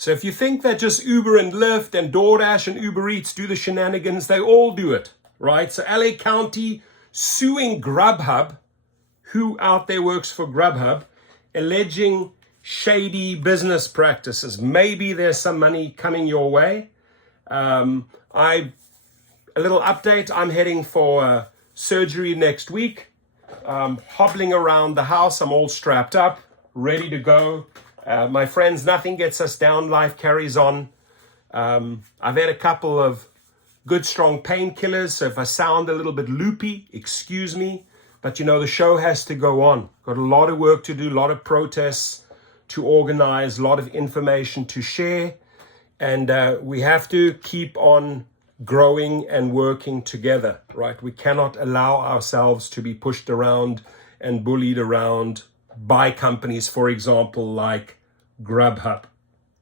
So if you think that just Uber and Lyft and DoorDash and Uber Eats do the shenanigans, they all do it, right? So LA County suing Grubhub, who out there works for Grubhub, alleging shady business practices. Maybe there's some money coming your way. A little update, I'm heading for surgery next week. Hobbling around the house, I'm all strapped up, ready to go. My friends, nothing gets us down, life carries on. I've had a couple of good strong painkillers, so if I sound a little bit loopy, excuse me. But you know, the show has to go on. Got a lot of work to do, a lot of protests to organize, a lot of information to share. And we have to keep on growing and working together, right? We cannot allow ourselves to be pushed around and bullied around by companies, for example, like Grubhub.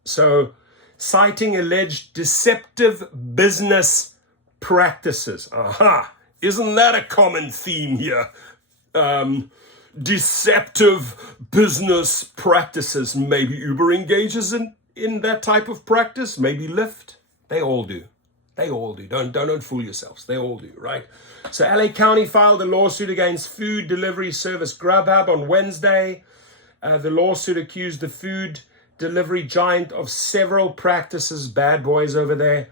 So, citing alleged deceptive business practices. Aha! Isn't that a common theme here? Deceptive business practices. Maybe Uber engages in that type of practice. Maybe Lyft. They all do. They all do. Don't fool yourselves. They all do, right? So LA County filed a lawsuit against food delivery service Grubhub on Wednesday. The lawsuit accused the food delivery giant of several practices, bad boys over there.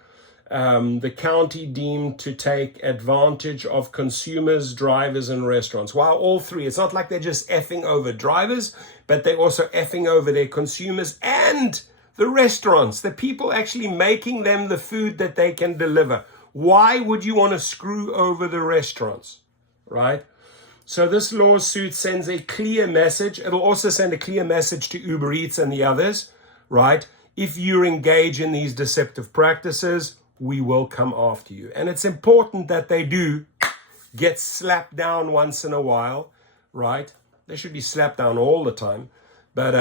The county deemed to take advantage of consumers, drivers, and restaurants. Wow, all three. It's not like they're just effing over drivers, but they're also effing over their consumers and the restaurants, the people actually making them the food that they can deliver. Why would you want to screw over the restaurants, right? So this lawsuit sends a clear message. It'll also send a clear message to Uber Eats and the others, right? If you engage in these deceptive practices, we will come after you. And it's important that they do get slapped down once in a while, right? They should be slapped down all the time. But,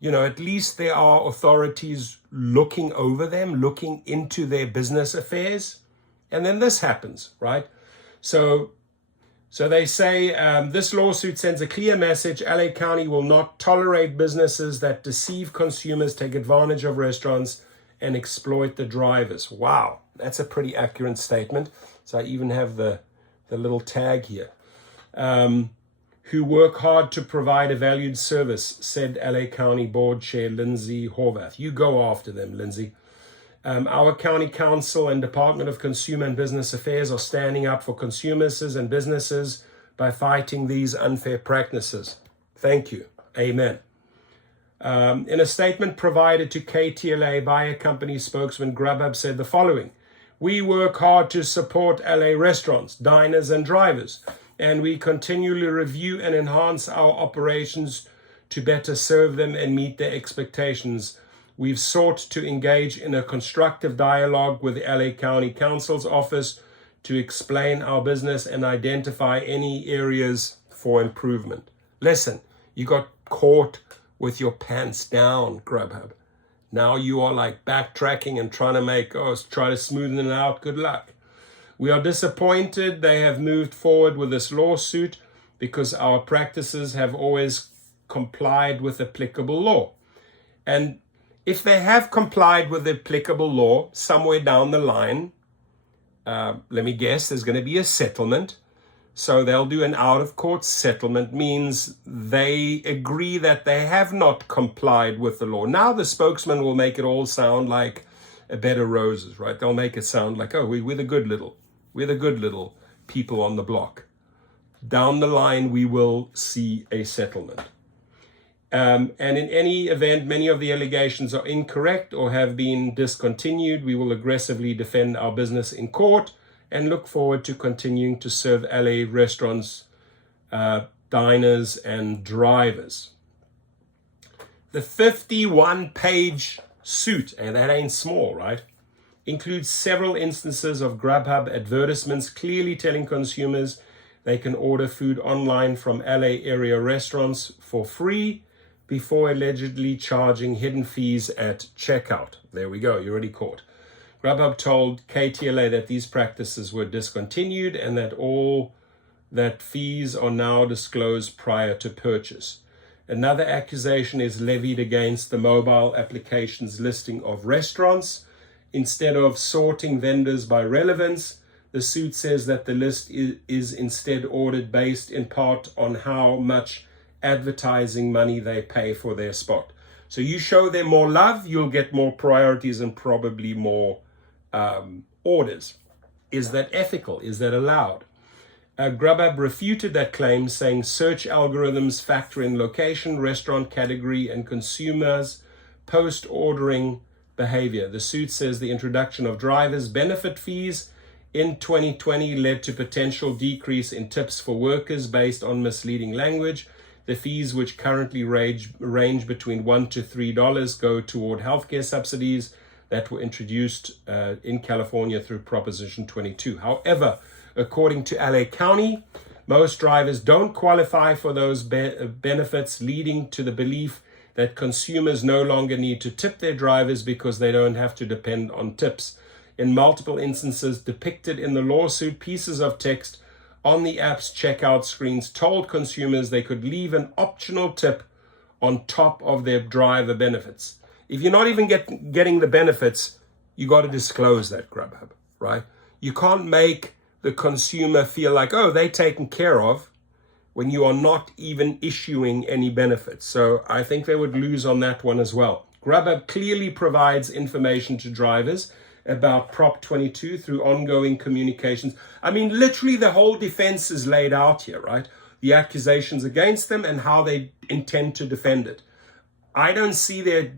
you know, at least there are authorities looking over them, looking into their business affairs. And then this happens, right? So they say this lawsuit sends a clear message. LA County will not tolerate businesses that deceive consumers, take advantage of restaurants, and exploit the drivers. Wow, that's a pretty accurate statement. So I even have the little tag here. Who work hard to provide a valued service, said LA County Board Chair Lindsay Horvath. You go after them, Lindsay. Our County Council and Department of Consumer and Business Affairs are standing up for consumers and businesses by fighting these unfair practices. Thank you. Amen. In a statement provided to KTLA by a company spokesman, Grubhub said the following: "We work hard to support LA restaurants, diners, and drivers, and we continually review and enhance our operations to better serve them and meet their expectations. We've sought to engage in a constructive dialogue with the LA County Council's office to explain our business and identify any areas for improvement." Listen, you got caught with your pants down, Grubhub. Now you are like backtracking and trying to try to smoothen it out. Good luck. We are disappointed they have moved forward with this lawsuit because our practices have always complied with applicable law. And if they have complied with the applicable law, somewhere down the line, let me guess, there's going to be a settlement. So they'll do an out-of-court settlement, means they agree that they have not complied with the law. Now the spokesman will make it all sound like a bed of roses, right? They'll make it sound like, oh, we're the good little people on the block. Down the line, we will see a settlement. And in any event, many of the allegations are incorrect or have been discontinued. We will aggressively defend our business in court and look forward to continuing to serve LA restaurants, diners, and drivers. The 51-page suit, and that ain't small, right, includes several instances of Grubhub advertisements clearly telling consumers they can order food online from LA area restaurants for free before allegedly charging hidden fees at checkout. There we go, you're already caught. Grubhub told KTLA that these practices were discontinued and that all that fees are now disclosed prior to purchase. Another accusation is levied against the mobile application's listing of restaurants. Instead of sorting vendors by relevance, the suit says that the list is instead ordered based in part on how much advertising money they pay for their spot. So you show them more love, you'll get more priorities and probably more orders. Is that ethical? Is that allowed? Grubhub refuted that claim, saying search algorithms factor in location, restaurant category, and consumers' post-ordering behavior. The suit says the introduction of drivers' benefit fees in 2020 led to potential decrease in tips for workers based on misleading language. The fees, which currently range between $1 to $3, go toward healthcare subsidies that were introduced in California through Proposition 22. However, according to LA County, most drivers don't qualify for those benefits, leading to the belief that consumers no longer need to tip their drivers because they don't have to depend on tips. In multiple instances depicted in the lawsuit, pieces of text on the app's checkout screens told consumers they could leave an optional tip on top of their driver benefits. If you're not even getting the benefits, you got to disclose that, Grubhub, right? You can't make the consumer feel like, oh, they're taken care of, when you are not even issuing any benefits. So I think they would lose on that one as well. Grubhub clearly provides information to drivers about Prop 22 through ongoing communications. I mean, literally the whole defense is laid out here, right? The accusations against them and how they intend to defend it. I don't see their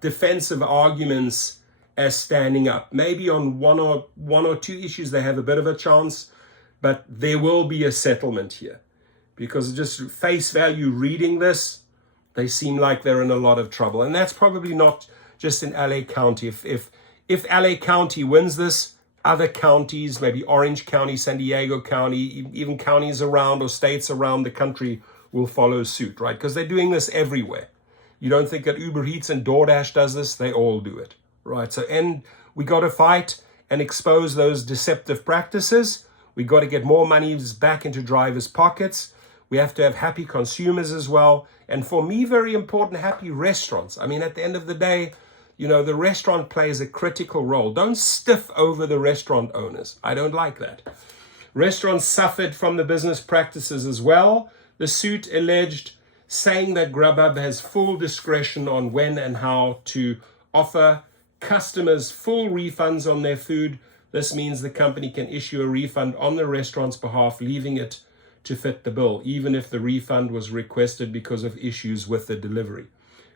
defensive arguments as standing up. Maybe on one or two issues they have a bit of a chance, but there will be a settlement here. Because just face value reading this, they seem like they're in a lot of trouble. And that's probably not just in LA County. If LA County wins this, other counties, maybe Orange County, San Diego County, even counties around or states around the country will follow suit, right? Because they're doing this everywhere. You don't think that Uber Eats and DoorDash does this? They all do it, right? So, and we got to fight and expose those deceptive practices. We got to get more money back into drivers' pockets. We have to have happy consumers as well. And for me, very important, happy restaurants. I mean, at the end of the day, you know, the restaurant plays a critical role. Don't stiff over the restaurant owners. I don't like that. Restaurants suffered from the business practices as well. The suit alleged, saying that Grubhub has full discretion on when and how to offer customers full refunds on their food. This means the company can issue a refund on the restaurant's behalf, leaving it to fit the bill, even if the refund was requested because of issues with the delivery.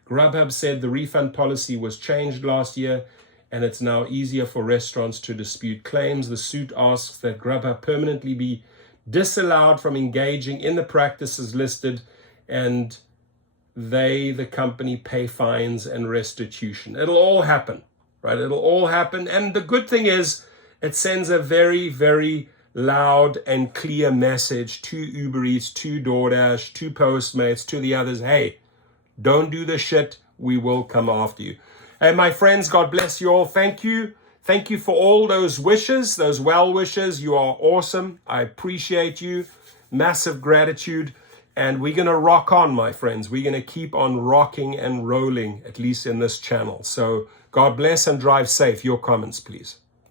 Grubhub said the refund policy was changed last year and it's now easier for restaurants to dispute claims. The suit asks that Grubhub permanently be disallowed from engaging in the practices listed and the company, pay fines and restitution. It'll all happen, right? It'll all happen. And the good thing is it sends a very, very loud and clear message to Uber Eats, to DoorDash, to Postmates, to the others. Hey, don't do this shit. We will come after you. Hey, my friends, God bless you all. Thank you. Thank you for all those wishes, those well wishes. You are awesome. I appreciate you. Massive gratitude. And we're going to rock on, my friends. We're going to keep on rocking and rolling, at least in this channel. So God bless and drive safe. Your comments, please.